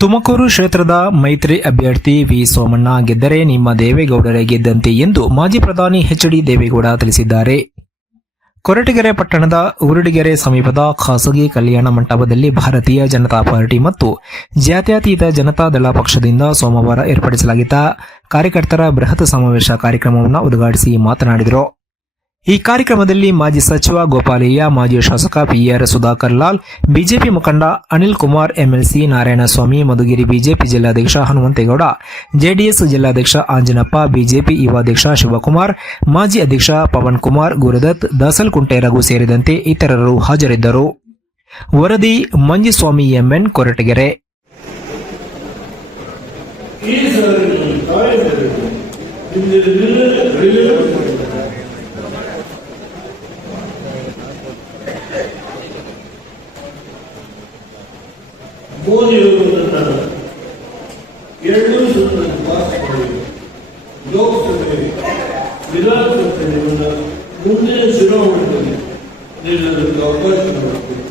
ತುಮಕೂರು ಕ್ಷೇತ್ರದ ಮೈತ್ರಿ ಅಭ್ಯರ್ಥಿ ವಿ ಸೋಮಣ್ಣ ಗೆದ್ದರೆ ನಿಮ್ಮ ದೇವೇಗೌಡರೇ ಗೆದ್ದಂತೆ ಎಂದು ಮಾಜಿ ಪ್ರಧಾನಿ ಎಚ್ ಡಿ ದೇವೇಗೌಡ ತಿಳಿಸಿದ್ದಾರೆ. ಕೊರಟಗೆರೆ ಪಟ್ಟಣದ ಉರುಡಿಗೆರೆ ಸಮೀಪದ ಖಾಸಗಿ ಕಲ್ಯಾಣ ಮಂಟಪದಲ್ಲಿ ಭಾರತೀಯ ಜನತಾ ಪಾರ್ಟಿ ಮತ್ತು ಜಾತ್ಯತೀತ ಜನತಾದಳ ಪಕ್ಷದಿಂದ ಸೋಮವಾರ ಏರ್ಪಡಿಸಲಾಗಿದ್ದ ಕಾರ್ಯಕರ್ತರ ಬೃಹತ್ ಸಮಾವೇಶ ಕಾರ್ಯಕ್ರಮವನ್ನು ಉದ್ಘಾಟಿಸಿ ಮಾತನಾಡಿದರು. ಈ ಕಾರ್ಯಕ್ರಮದಲ್ಲಿ ಮಾಜಿ ಸಚಿವ ಗೋಪಾಲಯ್ಯ, ಮಾಜಿ ಶಾಸಕ ಪಿಆರ್ ಸುಧಾಕರ್ ಲಾಲ್, ಬಿಜೆಪಿ ಮುಖಂಡ ಅನಿಲ್ ಕುಮಾರ್, ಎಂಎಲ್ಸಿ ನಾರಾಯಣಸ್ವಾಮಿ, ಮಧುಗಿರಿ ಬಿಜೆಪಿ ಜಿಲ್ಲಾಧ್ಯಕ್ಷ ಹನುಮಂತೇಗೌಡ, ಜೆಡಿಎಸ್ ಜಿಲ್ಲಾಧ್ಯಕ್ಷ ಆಂಜನಪ್ಪ, ಬಿಜೆಪಿ ಯುವಾಧ್ಯಕ್ಷ ಶಿವಕುಮಾರ್, ಮಾಜಿ ಅಧ್ಯಕ್ಷ ಪವನ್ ಕುಮಾರ್, ಗುರುದತ್ ದಾಸಲ್ಕುಂಟೆ ರಘು ಸೇರಿದಂತೆ ಇತರರು ಹಾಜರಿದ್ದರು. ವರದಿ ಮಂಜುಸ್ವಾಮಿ, ಎಂಎನ್ ಕೊರಟಗೆರೆ. ಮೋದಿ ಅವರನ್ನ ಎರಡೂ ಸುತ್ತ ಪಾಸ್ ಮಾಡಿ ಲೋಕಸಭೆ ವಿಧಾನಸಭೆಯವನ್ನ ಮುಂದಿನ ಚುನಾವಣೆಯಲ್ಲಿ ನೀಡಲು ಅವಕಾಶ ಮಾಡಿಕೊಡಿ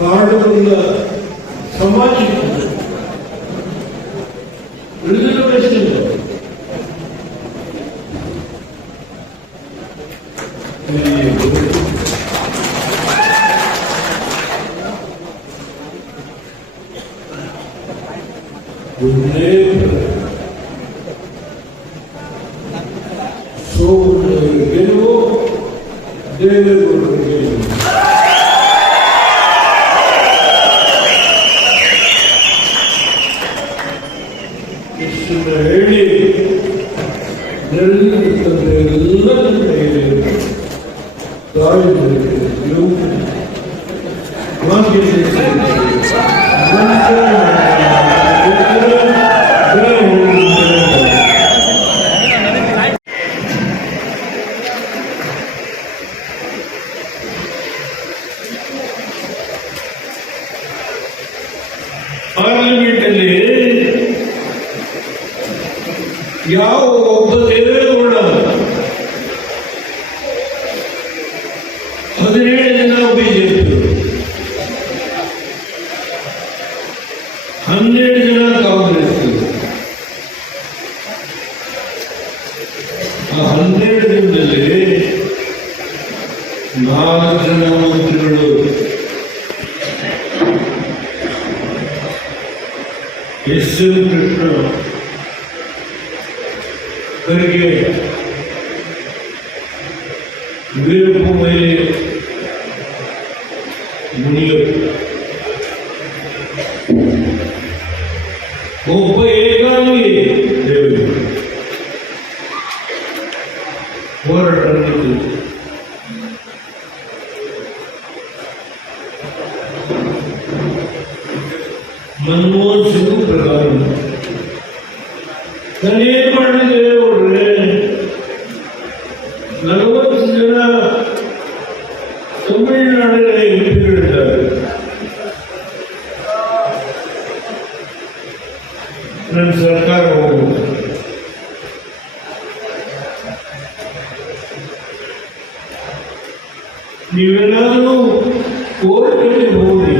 காரணத்துடைய சமாஜிக்கும் Yeah. ಆ ಹನ್ನೆರಡು ದಿನದಲ್ಲಿ ನಾಲ್ಕು ಜನ ಮಂತ್ರಿಗಳು ಎಸ್ ಎಂ ಕೃಷ್ಣ ಖರ್ಗೆ ವೀರಪ್ಪ ಮೊಯ್ಲಿ ಮುನಿಯಪ್ಪ ಒಬ್ಬ ورحمته من هو ನೀವೆಲ್ಲರೂ ಕೋರ್ಟ್ನಲ್ಲಿ ಹೋಗಿ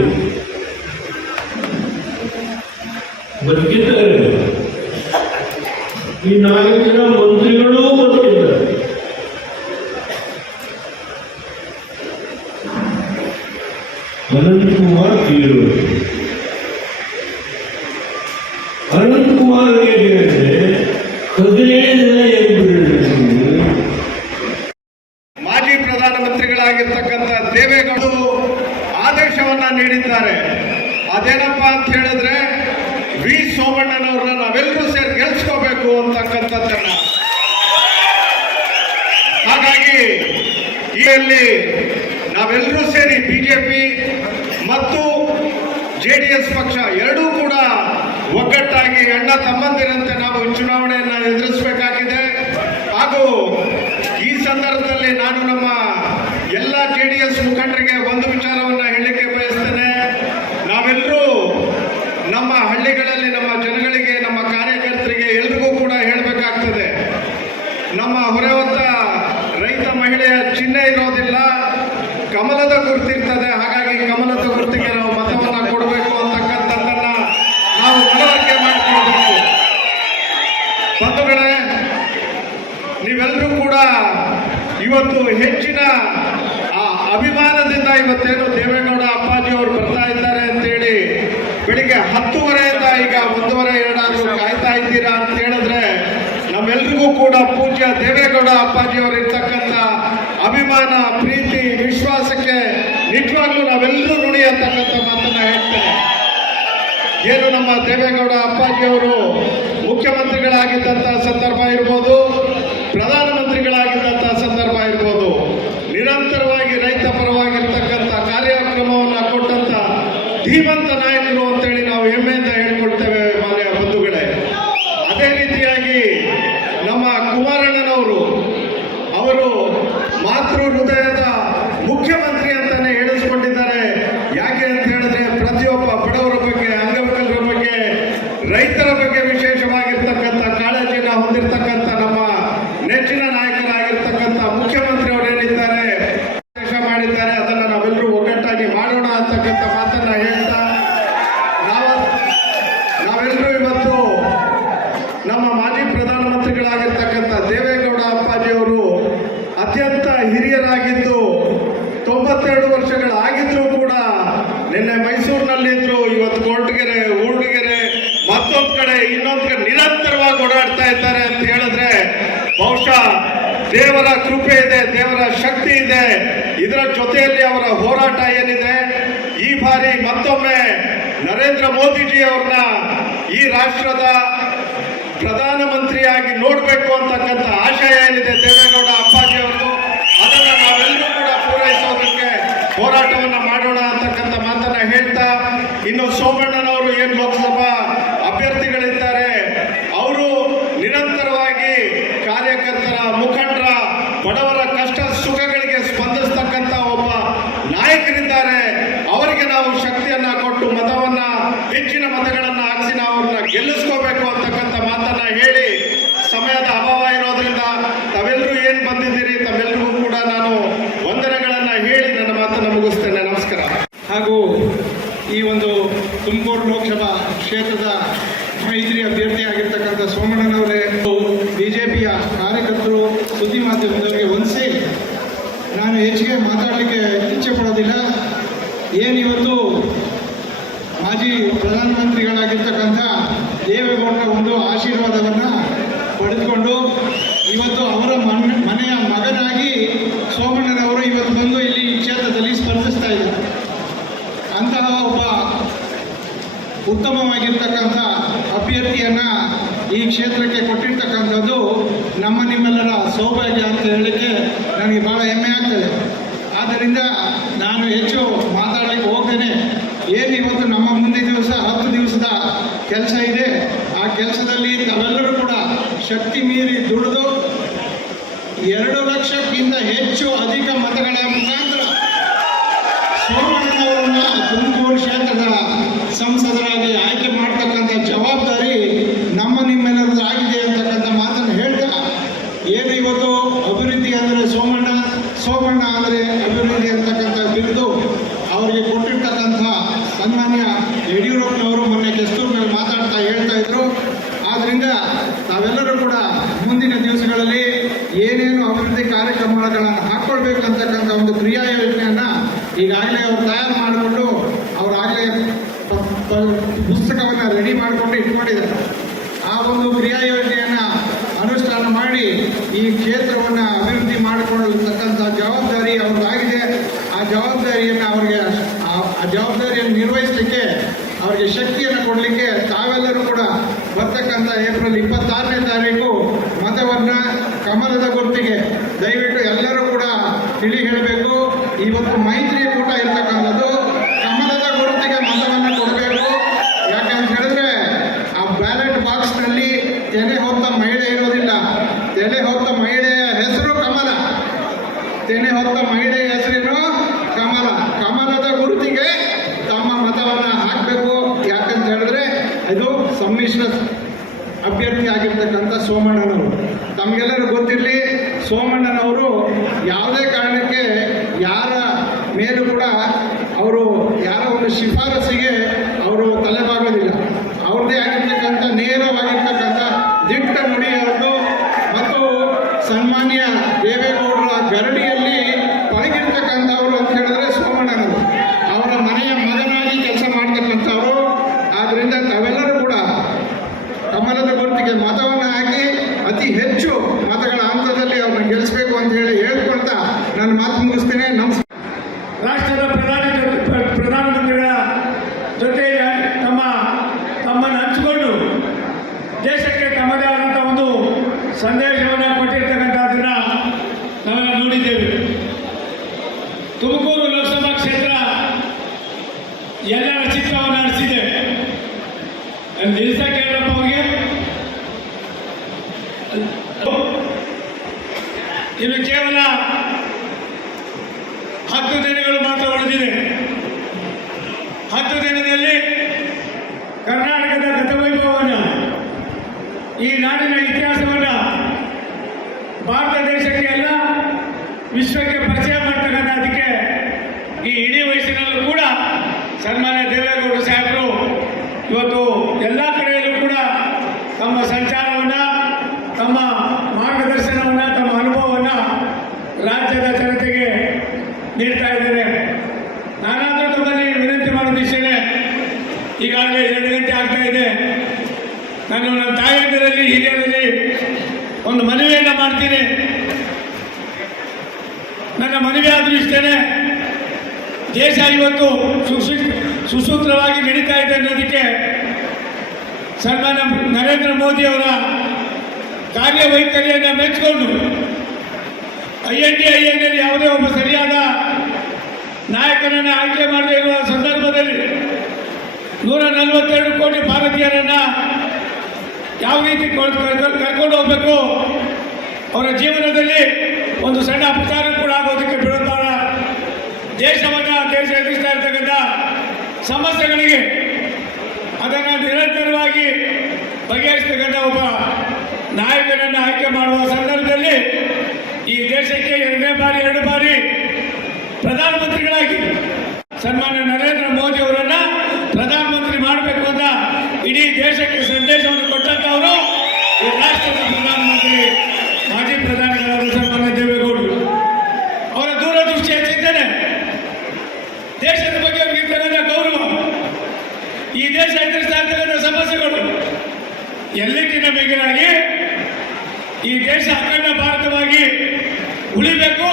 ಬದುಕಿದ್ದಾರೆ. ಈ ನಾಲ್ಕು ಜನ ಮಂತ್ರಿಗಳೂ ಬದುಕಿದ್ದಾರೆ. ಅನಂತಕುಮಾರ್ ತೀರು ಪ್ರಧಾನಮಂತ್ರಿಗಳಾಗಿರ್ತಕ್ಕಂಥ ದೇವೇಗೌಡರು ಆದೇಶವನ್ನ ನೀಡಿದ್ದಾರೆ. ಅದೇನಪ್ಪ ಅಂತ ಹೇಳಿದ್ರೆ, ವಿ ಸೋಮಣ್ಣನವ್ರನ್ನ ನಾವೆಲ್ಲರೂ ಸೇರಿ ಗೆಲ್ಸ್ಕೋಬೇಕು ಅಂತಕ್ಕಂಥದ್ದನ್ನ. ಹಾಗಾಗಿ ಇಲ್ಲಿ ನಾವೆಲ್ಲರೂ ಸೇರಿ ಬಿಜೆಪಿ ಮತ್ತು ಜೆ ಡಿ ಎಸ್ ಪಕ್ಷ ಎರಡೂ ಕೂಡ ಒಗ್ಗಟ್ಟಾಗಿ ಅಣ್ಣ ತಮ್ಮಂದಿರಂತೆ ನಾವು ಚುನಾವಣೆಯನ್ನು ಎದುರಿಸಬೇಕಾಗಿದೆ. ಹಾಗೂ ಈ ಸಂದರ್ಭದಲ್ಲಿ ನಾನು ನಮ್ಮ ಎಲ್ಲ ಜೆ ಡಿ ಎಸ್ ಮುಖಂಡರಿಗೆ ಒಂದು ವಿಚಾರವನ್ನು ಹೇಳಲಿಕ್ಕೆ ಬಯಸ್ತೇನೆ ನಾವೆಲ್ಲರೂ ನಮ್ಮ ಹಳ್ಳಿಗಳಲ್ಲಿ ನಮ್ಮ ಜನಗಳಿಗೆ ನಮ್ಮ ಕಾರ್ಯಕರ್ತರಿಗೆ ಎಲ್ರಿಗೂ ಕೂಡ ಹೇಳಬೇಕಾಗ್ತದೆ ನಮ್ಮ ಹೊರೆ ಹೊತ್ತ ರೈತ ಮಹಿಳೆಯ ಚಿಹ್ನೆ ಇರೋದಿಲ್ಲ ಕಮಲದ ಗುರುತಿರ್ತದೆ ಹಾಗಾಗಿ ಕಮಲದ ಗುರುತಿಗೆ ನಾವು ಮತವನ್ನ ಕೊಡಬೇಕು ಅಂತಕ್ಕಂಥದ್ದನ್ನ ನಾವು ಮನವರಿಕೆ ಮಾಡಿಕೊಳ್ಬೇಕು ಬಂಧುಗಳೇ ನೀವೆಲ್ಲರೂ ಕೂಡ ಇವತ್ತು ಹೆಚ್ಚಿನ ಅಭಿಮಾನದಿಂದ ಇವತ್ತೇನು ದೇವೇಗೌಡ ಅಪ್ಪಾಜಿ ಅವರು ಬರ್ತಾ ಇದ್ದಾರೆ ಅಂತೇಳಿ ಬೆಳಿಗ್ಗೆ ಹತ್ತುವರೆಯಿಂದ ಈಗ ಒಂದೂವರೆ, ಎರಡಾದ್ರೂ ಕಾಯ್ತಾ ಇದ್ದೀರಾ ಅಂತ ಹೇಳಿದ್ರೆ ನಮ್ಮೆಲ್ರಿಗೂ ಕೂಡ ಪೂಜ್ಯ ದೇವೇಗೌಡ ಅಪ್ಪಾಜಿ ಅವರು ಇರ್ತಕ್ಕಂಥ ಅಭಿಮಾನ, ಪ್ರೀತಿ, ವಿಶ್ವಾಸಕ್ಕೆ ನಿಜವಾಗ್ಲೂ ನಾವೆಲ್ಲರೂ ನುಡಿ ಅಂತಕ್ಕಂಥ ಮಾತನ್ನ ಹೇಳ್ತೇನೆ. ಏನು ನಮ್ಮ ದೇವೇಗೌಡ ಅಪ್ಪಾಜಿ ಅವರು ಮುಖ್ಯಮಂತ್ರಿಗಳಾಗಿದ್ದಂಥ ಸಂದರ್ಭ ಇರ್ಬೋದು ಪ್ರಧಾನಮಂತ್ರಿಗಳಾಗಿದ್ದಂಥ ಮಾಡಿದ್ದಾರೆ, ಅದನ್ನು ನಾವೆಲ್ಲರೂ ಒಗ್ಗಟ್ಟಾಗಿ ಮಾಡೋಣ ಅಂತಕ್ಕಂಥ ಮಾತನ್ನ ಹೇಳ್ತಾ, ನಾವು ನಾವೆಲ್ಲರೂ ಇವತ್ತು ನಮ್ಮ ಮಾಜಿ ಪ್ರಧಾನಮಂತ್ರಿಗಳಾಗಿರ್ತಕ್ಕಂಥ ದೇವೇಗೌಡ ಅಪ್ಪಾಜಿಯವರು ಅತ್ಯಂತ ಹಿರಿಯರಾಗಿದ್ದು, ತೊಂಬತ್ತೆರಡು ವರ್ಷಗಳಾಗಿದ್ರು ಕೂಡ ನಿನ್ನೆ ಮೈಸೂರಿನಲ್ಲಿದ್ರು, ಇವತ್ತು ಕೊರಟಗೆರೆ ಊರ್ಡಿಗೆರೆ ಮತ್ತೊಂದು ಕಡೆ, ಇನ್ನೊಂದು ಕಡೆ ನಿರಂತರವಾಗಿ ಓಡಾಡ್ತಾ ಇದ್ದಾರೆ ಅಂತ ಹೇಳಿದ್ರೆ ಬಹುಶಃ ದೇವರ ಕೃಪೆ ಇದೆ, ದೇವರ ಶಕ್ತಿ ಇದೆ. ಇದರ ಜೊತೆಯಲ್ಲಿ ಅವರ ಹೋರಾಟ ಏನಿದೆ, ಈ ಬಾರಿ ಮತ್ತೊಮ್ಮೆ ನರೇಂದ್ರ ಮೋದಿಜಿ ಅವ್ರನ್ನ ಈ ರಾಷ್ಟ್ರದ ಪ್ರಧಾನಮಂತ್ರಿಯಾಗಿ ನೋಡಬೇಕು ಅಂತಕ್ಕಂಥ ಆಶಯ ಏನಿದೆ ದೇವೇಗೌಡ ಅಪ್ಪಾಜಿ ಅವರು ಅದನ್ನು ನಾವೆಲ್ಲರೂ ಕೂಡ ಪೂರೈಸೋದಕ್ಕೆ ಹೋರಾಟವನ್ನು ಮಾಡೋಣ ಅಂತಕ್ಕಂಥ ಮಾತನ್ನ ಹೇಳ್ತಾ, ಇನ್ನು ಸೋಮಣ್ಣನವರು ಏನು ಲೋಕಸಭಾ ಅಭ್ಯರ್ಥಿಗಳಿದ್ದಾರೆ ಅವರು ನಿರಂತರವಾಗಿ ಕಾರ್ಯಕರ್ತರ ಮುಖಂಡರ ಬಡವರ ಕಷ್ಟ ಸುಖಗಳಿಗೆ ಸ್ಪಂದಿಸ್ತಕ್ಕಂಥ ಒಬ್ಬ ನಾಯಕರಿದ್ದಾರೆ ಅವರಿಗೆ ನಾವು ಶಕ್ತಿಯನ್ನ ಕೊಟ್ಟು ಮತವನ್ನ ಹೆಚ್ಚಿನ ಮತಗಳನ್ನ ಹಾಕಿಸಿ ನಾವು ಅವ್ರನ್ನ ಗೆಲ್ಲಿಸ್ಕೋಬೇಕು ಅಂತಕ್ಕಂಥ ಮಾತನ್ನ ಹೇಳಿ ಸಮಯದ ಅಭಾವ ಇರೋದ್ರಿಂದ ತಾವೆಲ್ಲರೂ ಏನ್ ಬಂದಿದ್ದೀರಿ ತಮ್ಮೆಲ್ಲರಿಗೂ ಕೂಡ ನಾನು ವಂದನೆಗಳನ್ನ ಹೇಳಿ ನನ್ನ ಮಾತನ್ನ ಮುಗಿಸ್ತೇನೆ ನಮಸ್ಕಾರ ಹಾಗೂ ಈ ಒಂದು ತುಮಕೂರು ಲೋಕಸಭಾ ಕ್ಷೇತ್ರದ ಮೈತ್ರಿ ಅಭ್ಯರ್ಥಿ ಆಗಿರ್ತಕ್ಕಂಥ ಸೋಮಣ್ಣನವರೇ ಬಿಜೆಪಿಯ ಕಾರ್ಯಕರ್ತರು ಸುದ್ದಿ ಮಾಧ್ಯಮದವರಿಗೆ ಹೊಂದಿಸಿ ನಾನು ಹೆಚ್ಚಿಗೆ ಮಾತಾಡಲಿಕ್ಕೆ ಇಚ್ಛೆ ಪಡೋದಿಲ್ಲ ಏನಿವತ್ತು ಮಾಜಿ ಪ್ರಧಾನಮಂತ್ರಿಗಳಾಗಿರ್ತಕ್ಕಂಥ ದೇವೇಗೌಡರ ಒಂದು ಆಶೀರ್ವಾದವನ್ನು ಪಡೆದುಕೊಂಡು ಇವತ್ತು ಅವರ ಮನ್ ಮನೆಯ ಮಗನಾಗಿ ಸೋಮಣ್ಣನವರು ಇವತ್ತು ಬಂದು ಇಲ್ಲಿ ಈ ಕ್ಷೇತ್ರದಲ್ಲಿ ಸ್ಪರ್ಧಿಸ್ತಾ ಇದ್ದಾರೆ ಅಂತಹ ಒಬ್ಬ ಉತ್ತಮವಾಗಿರ್ತಕ್ಕಂಥ ಅಭ್ಯರ್ಥಿಯನ್ನ ಈ ಕ್ಷೇತ್ರಕ್ಕೆ ಕೊಟ್ಟಿರ್ತಕ್ಕಂಥದ್ದು ನಮ್ಮ ನಿಮ್ಮೆಲ್ಲರ ಸೌಭಾಗ್ಯ ಅಂತ ಹೇಳಲಿಕ್ಕೆ ನನಗೆ ಬಹಳ ಹೆಮ್ಮೆ ಆಗ್ತದೆ. ಆದ್ದರಿಂದ ನಾನು ಹೆಚ್ಚು ಮಾತಾಡಲಿಕ್ಕೆ ಹೋಗ್ತೇನೆ. ಏನು ಇವತ್ತು ನಮ್ಮ ಮುಂದಿನ ದಿವಸ, ಹತ್ತು ದಿವಸದ ಕೆಲಸ ಇದೆ. ಆ ಕೆಲಸದಲ್ಲಿ ತಾವೆಲ್ಲರೂ ಕೂಡ ಶಕ್ತಿ ಮೀರಿ ದುಡಿದು ಎರಡು ಲಕ್ಷಕ್ಕಿಂತ ಹೆಚ್ಚು ಅಧಿಕ ಮತಗಳ ಮುಖಾಂತರ ಸೋಮಣ್ಣನವರನ್ನ ತುಮಕೂರು ಕ್ಷೇತ್ರದ ಸಂಸದರಾಗಿ ಆಯ್ಕೆ ಮಾಡ್ತಕ್ಕಂಥ ಜವಾಬ್ದಾರಿ ನಮ್ಮ ನಿಮ್ಮೆಲ್ಲರದ್ದು ಆಗಿದೆ ಅಂತಕ್ಕಂಥ ಮಾತನ್ನು ಹೇಳ್ತಾ ಏನು ಇವತ್ತು ಅಭಿವೃದ್ಧಿ ಅಂದರೆ ಸೋಮಣ್ಣ ಸೋಮಣ್ಣ ಅಂದರೆ ಅಭಿವೃದ್ಧಿ ಅಂತಕ್ಕಂಥ ಬಿರುದು ಅವರಿಗೆ ಕೊಟ್ಟಿರ್ತಕ್ಕಂಥ ಸನ್ಮಾನ್ಯ ಯಡಿಯೂರಪ್ಪನವರು ಮೊನ್ನೆ ಕೆಸ್ತೂರ್ ಮೇಲೆ ಮಾತಾಡ್ತಾ ಹೇಳ್ತಾ ಇದ್ರು. ಆದ್ರಿಂದ ತಾವೆಲ್ಲರೂ ಕೂಡ ಮುಂದಿನ ದಿವಸಗಳಲ್ಲಿ ಏನೇನು ಅಭಿವೃದ್ಧಿ ಕಾರ್ಯಕ್ರಮಗಳನ್ನು ಹಾಕ್ಕೊಳ್ಬೇಕಂತಕ್ಕಂಥ ಒಂದು ಕ್ರಿಯಾ ಯೋಜನೆಯನ್ನ ಈಗಾಗಲೇ ಅವರು ತಯಾರು ಮಾಡಿಕೊಂಡು ಅವರಾಗಲೇ ಪುಸ್ತಕವನ್ನು ರೆಡಿ ಮಾಡಿಕೊಂಡು ಇಟ್ಕೊಂಡಿದ್ದಾರೆ. ಆ ಒಂದು ಕ್ರಿಯಾ ಯೋಜನೆಯನ್ನು ಅನುಷ್ಠಾನ ಮಾಡಿ ಈ ಕ್ಷೇತ್ರವನ್ನು ಅಭಿವೃದ್ಧಿ ಮಾಡಿಕೊಳ್ಳತಕ್ಕಂಥ ಜವಾಬ್ದಾರಿ ಅವ್ರದ್ದಾಗಿದೆ ಆ ಜವಾಬ್ದಾರಿಯನ್ನು ಅವರಿಗೆ ಆ- ಜವಾಬ್ದಾರಿಯನ್ನು ನಿರ್ವಹಿಸಲಿಕ್ಕೆ ಅವರಿಗೆ ಶಕ್ತಿಯನ್ನು ಕೊಡಲಿಕ್ಕೆ ತಾವೆಲ್ಲರೂ ಕೂಡ ಬರ್ತಕ್ಕಂಥ ಏಪ್ರಿಲ್ ಇಪ್ಪತ್ತಾರನೇ ತಾರೀಕು ಮತವನ್ನು ಕಮಲದ ಗುರುತಿಗೆ ದಯವಿಟ್ಟು ಎಲ್ಲರೂ ಕೂಡ ತಿಳಿ ಹೇಳಬೇಕು. ಇವತ್ತು ಮೈತ್ರಿ ಕೂಟ ಇರ್ತಕ್ಕಂಥದ್ದು ಕಮಲದ ಗುರುತಿಗೆ ಮತವನ್ನು ಕೊಡಬೇಕು ಯಾಕಂತ ಹೇಳಿದ್ರೆ ಆ ಬ್ಯಾಲೆಟ್ ಬಾಕ್ಸ್ನಲ್ಲಿ ತೆನೆ ಹೊತ್ತ ಮಹಿಳೆ ಇರೋದಿಲ್ಲ ತೆನೆ ಹೊತ್ತ ಮಹಿಳೆಯ ಹೆಸರು ಕಮಲ ತೆನೆ ಹೊತ್ತ ಮಹಿಳೆಯ ಹೆಸರೇನು ಕಮಲ ಕಮಲದ ಗುರುತಿಗೆ ತಮ್ಮ ಮತವನ್ನ ಹಾಕಬೇಕು ಯಾಕಂತ ಹೇಳಿದ್ರೆ ಇದು ಸಮ್ಮಿಶ್ರ ಅಭ್ಯರ್ಥಿ ಆಗಿರ್ತಕ್ಕಂಥ ಸೋಮಣ್ಣನವರು. ತಮಗೆಲ್ಲರೂ ಗೊತ್ತಿರಲಿ, ಸೋಮಣ್ಣನವರು ಯಾವುದೇ ಕಾರಣಕ್ಕೆ ಯಾರ ಮೇಲೂ ಕೂಡ ಅವರು ಯಾರ ಒಂದು ಶಿಫಾರಸಿಗೆ ಅವರು ತಲೆಬಾಗೋದಿಲ್ಲ. ಅವ್ರದ್ದೇ ಆಗಿರ್ತಕ್ಕಂಥ ನೇರವಾಗಿರ್ತಕ್ಕಂಥ ದಿಟ್ಟ ನುಡಿಯವರು ಮತ್ತು ಸನ್ಮಾನ್ಯ ದೇವೇಗೌಡರ ಗರಡಿಯಲ್ಲಿ ಪಳಗಿರ್ತಕ್ಕಂಥವ್ರು ಅಂತ ಹೇಳಿದ್ರೆ ಸೋಮಣ್ಣನವರು ಅವರ ಮನೆಯ ಮಗನಾಗಿ ಕೆಲಸ ಮಾಡ್ತಕ್ಕಂಥವ್ರು ಆದ್ರಿಂದ ತಾವೆಲ್ಲರೂ ಕೂಡ ಕಮಲದ ಗುರುತಿಗೆ ಮತವನ್ನು ಹಾಕಿ ಅತಿ ಹೆಚ್ಚು ಮತಗಳ ಹಂತದಲ್ಲಿ ಅವ್ರನ್ನ ಗೆಲ್ಲಿಸಬೇಕು ಅಂತ ಹೇಳಿ ಹೇಳ್ಕೊಳ್ತಾ ನಾನು ಮಾತು ಮುಗಿಸ್ತೇನೆ ನಮಸ್ಕಾರ ರಾಷ್ಟ್ರದ ಪ್ರಧಾನಿ ಜೊತೆ- ಪ್ರ- ಪ್ರಧಾನಮಂತ್ರಿಗಳ ಜೊತೆ ತಮ್ಮ ತಮ್ಮನ್ನು ಹಂಚಿಕೊಂಡು ದೇಶಕ್ಕೆ ತಮ್ಮದೇ ಆದಂಥ ಒಂದು ಸಂದೇಶವನ್ನು ಕೊಟ್ಟಿರ್ತಕ್ಕಂಥದ್ದನ್ನು ನಾವೆಲ್ಲ ನೋಡಿದ್ದೇವೆ ತುಮಕೂರು ಲೋಕಸಭಾ ಕ್ಷೇತ್ರ ಎಲ್ಲರ ನಡೆಸಿದೆ. ಹರಿಸಿದೆ ನಿಲ್ಸ ಕೇಳಪ್ಪ ಅವ್ರಿಗೆ ಇನ್ನು ಕೇವಲ ಹತ್ತು ದಿನಗಳು ಮಾತ್ರ ಉಳಿದಿದೆ. ಹತ್ತು ದಿನದಲ್ಲಿ ಕರ್ನಾಟಕದ ಗತವೈಭವವನ್ನು ಈ ನಾಡಿನ ಇತಿಹಾಸವನ್ನು ಭಾರತ ದೇಶಕ್ಕೆ ಎಲ್ಲ ವಿಶ್ವಕ್ಕೆ ಪರಿಚಯ ಮಾಡ್ತಕ್ಕಂಥದ್ದಕ್ಕೆ ಈ ಇಡೀ ವಯಸ್ಸಿನಲ್ಲೂ ಕೂಡ ಸನ್ಮಾನ್ಯ ದೇವೇಗೌಡ ಸಾಹೇಬರು, ಇವತ್ತು ಎಲ್ಲ ಕಡೆಯಲ್ಲೂ ಕೂಡ ತಮ್ಮ ಸಂಚಾರವನ್ನು, ತಮ್ಮ ಮಾರ್ಗದರ್ಶನವನ್ನು, ತಮ್ಮ ಅನುಭವವನ್ನು ರಾಜ್ಯದ ಜನತೆಗೆ ನೀಡ್ತಾ ಇದ್ದಾರೆ ನಾನಾದ್ರೂ ತಮ್ಮಲ್ಲಿ ವಿನಂತಿ ಮಾಡೋದು ಇಷ್ಟೇ ಈಗಾಗಲೇ ಎರಡು ಗಂಟೆ ಆಗ್ತಾ ಇದೆ. ನಾನು ನನ್ನ ತಾಯಂದಿರಲ್ಲಿ, ಹಿರಿಯರಲ್ಲಿ ಒಂದು ಮನವಿಯನ್ನು ಮಾಡ್ತೀನಿ. ನನ್ನ ಮನವಿ ಆದರೂ ಇಷ್ಟೇ ದೇಶ ಇವತ್ತು ಸುಸು ಸುಸೂತ್ರವಾಗಿ ನಡೀತಾ ಇದೆ ಅನ್ನೋದಕ್ಕೆ ಸನ್ಮಾನ್ಯ ನರೇಂದ್ರ ಮೋದಿ ಅವರ ಕಾರ್ಯವೈಖರಿಯನ್ನು ಮೆಚ್ಚಿಕೊಂಡು I N D I N L ಯಾವುದೇ ಒಬ್ಬ ಸರಿಯಾದ ನಾಯಕನನ್ನು ಆಯ್ಕೆ ಮಾಡದೇ ಇರುವ ಸಂದರ್ಭದಲ್ಲಿ ನೂರ ನಲವತ್ತೆರಡು ಕೋಟಿ ಭಾರತೀಯರನ್ನ ಯಾವ ರೀತಿ ಕರ್ಕೊಂಡು ಹೋಗಬೇಕು? ಅವರ ಜೀವನದಲ್ಲಿ ಒಂದು ಸಣ್ಣ ಅಪಚಾರ ಕೂಡ ಆಗೋದಕ್ಕೆ ಬಿಡುತ್ತಾರ ದೇಶವನ್ನು ದೇಶ ಎದುರಿಸ್ತಾ ಇರ್ತಕ್ಕಂಥ ಸಮಸ್ಯೆಗಳಿಗೆ ಅದನ್ನು ನಿರಂತರವಾಗಿ ಬಗೆಹರಿಸ್ತಕ್ಕಂಥ ಒಬ್ಬ ನಾಯಕನನ್ನು ಆಯ್ಕೆ ಮಾಡುವ ಸಂದರ್ಭದಲ್ಲಿ ಈ ದೇಶಕ್ಕೆ ಎರಡನೇ ಬಾರಿ, ಎರಡು ಬಾರಿ ಪ್ರಧಾನಮಂತ್ರಿಗಳಾಗಿ ಸನ್ಮಾನ್ಯ ನರೇಂದ್ರ ಮೋದಿ ಅವರನ್ನ ಪ್ರಧಾನಮಂತ್ರಿ ಮಾಡಬೇಕು ಅಂತ ಇಡೀ ದೇಶಕ್ಕೆ ಸಂದೇಶವನ್ನು ಕೊಟ್ಟಂತವರು ಈ ರಾಷ್ಟ್ರದ ಪ್ರಧಾನಮಂತ್ರಿ, ಮಾಜಿ ಪ್ರಧಾನಿಗಳಾದ ಸನ್ಮಾನ್ಯ ದೇವೇಗೌಡರು ಅವರ ದೂರದೃಷ್ಟಿಯ ಚಿಂತನೆ ದೇಶದ ಬಗ್ಗೆ ಅವರಿಗಿರ್ತಕ್ಕಂಥ ಗೌರವ ಈ ದೇಶ ಎದುರಿಸ್ತಾ ಇರ್ತಕ್ಕಂಥ ಸಮಸ್ಯೆಗಳು ಎಲ್ಲಕ್ಕಿಂತ ಮಿಗಿಲಾಗಿ ಈ ದೇಶ ಅಖಂಡ ಭಾರತವಾಗಿ ಉಳಿಬೇಕು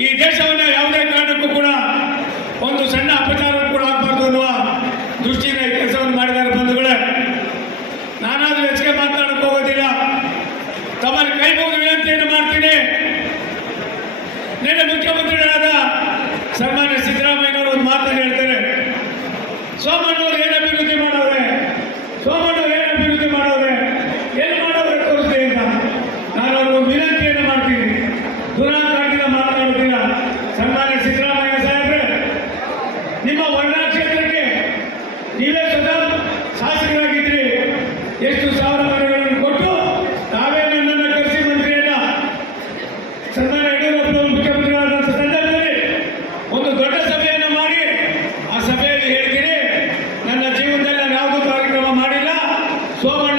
ಈ ದೇಶವನ್ನು ಯಾವುದೇ Come.